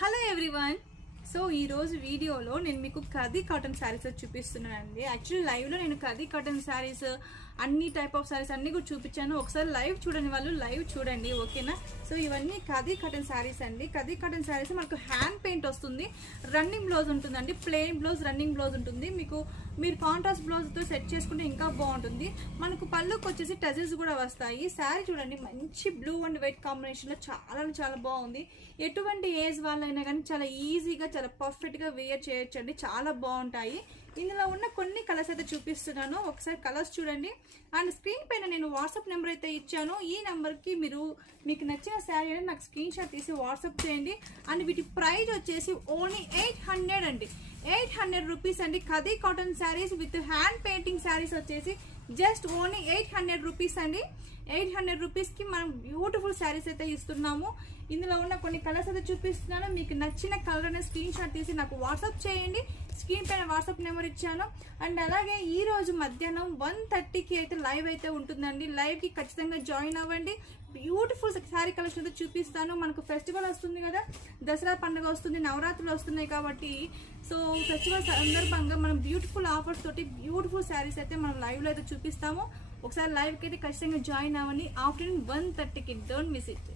Hello everyone. So ఈరోజు వీడియోలో నేను మీకు ఖదీ కాటన్ శారీస్ చూపిస్తున్నానండి. యాక్చువల్లీ లైవ్లో నేను ఖదీ కాటన్ శారీస్ అన్ని టైప్ ఆఫ్ శారీస్ అన్నీ కూడా చూపించాను. ఒకసారి లైవ్ చూడని వాళ్ళు లైవ్ చూడండి, ఓకేనా? సో ఇవన్నీ ఖదీ కాటన్ శారీస్ అండి. ఖదీ కాటన్ శారీస్ మనకు హ్యాండ్ పెయింట్ వస్తుంది, రన్నింగ్ బ్లౌజ్ ఉంటుందండి, ప్లెయిన్ బ్లౌజ్ రన్నింగ్ బ్లౌజ్ ఉంటుంది. మీరు కాంట్రాస్ట్ బ్లౌజ్తో సెట్ చేసుకుంటే ఇంకా బాగుంటుంది. మనకు పళ్ళుకి వచ్చేసి టజల్స్ కూడా వస్తాయి. శారీ చూడండి, మంచి బ్లూ అండ్ వైట్ కాంబినేషన్లో చాలా బాగుంది. ఎటువంటి ఏజ్ వాళ్ళైనా కానీ చాలా ఈజీగా చాలా పర్ఫెక్ట్గా వేర్ చేయొచ్చండి, చాలా బాగుంటాయి. ఇందులో ఉన్న కొన్ని కలర్స్ అయితే చూపిస్తున్నాను, ఒకసారి కలర్స్ చూడండి. అండ్ స్క్రీన్ పైన నేను వాట్సాప్ నెంబర్ అయితే ఇచ్చాను. ఈ నెంబర్కి మీకు నచ్చిన శారీ అనేది నాకు స్క్రీన్ షాట్ తీసి వాట్సాప్ చేయండి. అండ్ వీటి ప్రైస్ వచ్చేసి ఓన్లీ 800 అండి, 800 రూపీస్ అండి. Khadi cotton saris with hand painting saris వచ్చేసి జస్ట్ ఓన్లీ 800 రూపీస్ అండి. 800 రూపీస్కి మనం బ్యూటిఫుల్ శారీస్ అయితే ఇస్తున్నాము. ఇందులో ఉన్న కొన్ని కలర్స్ అయితే చూపిస్తున్నాను. మీకు నచ్చిన కలర్ అనేది స్క్రీన్ షాట్ తీసి నాకు వాట్సాప్ చేయండి. స్క్రీన్ పైన వాట్సాప్ నెంబర్ ఇచ్చాను. అండ్ అలాగే ఈ రోజు మధ్యాహ్నం 1:30కి అయితే లైవ్ అయితే ఉంటుందండి. లైవ్కి ఖచ్చితంగా జాయిన్ అవ్వండి. బ్యూటిఫుల్ శారీ కలెక్షన్ అయితే చూపిస్తాను. మనకు ఫెస్టివల్ వస్తుంది కదా, దసరా పండుగ వస్తుంది, నవరాత్రులు వస్తున్నాయి కాబట్టి సో ఫెస్టివల్ సందర్భంగా మనం బ్యూటిఫుల్ ఆఫర్స్ తోటి బ్యూటిఫుల్ శారీస్ అయితే మనం లైవ్లో అయితే చూపిస్తాము. ఒకసారి లైవ్కి అయితే ఖచ్చితంగా జాయిన్ అవ్వండి. ఆఫ్టర్నూన్ 1:30కి, డోంట్ మిస్ ఇట్.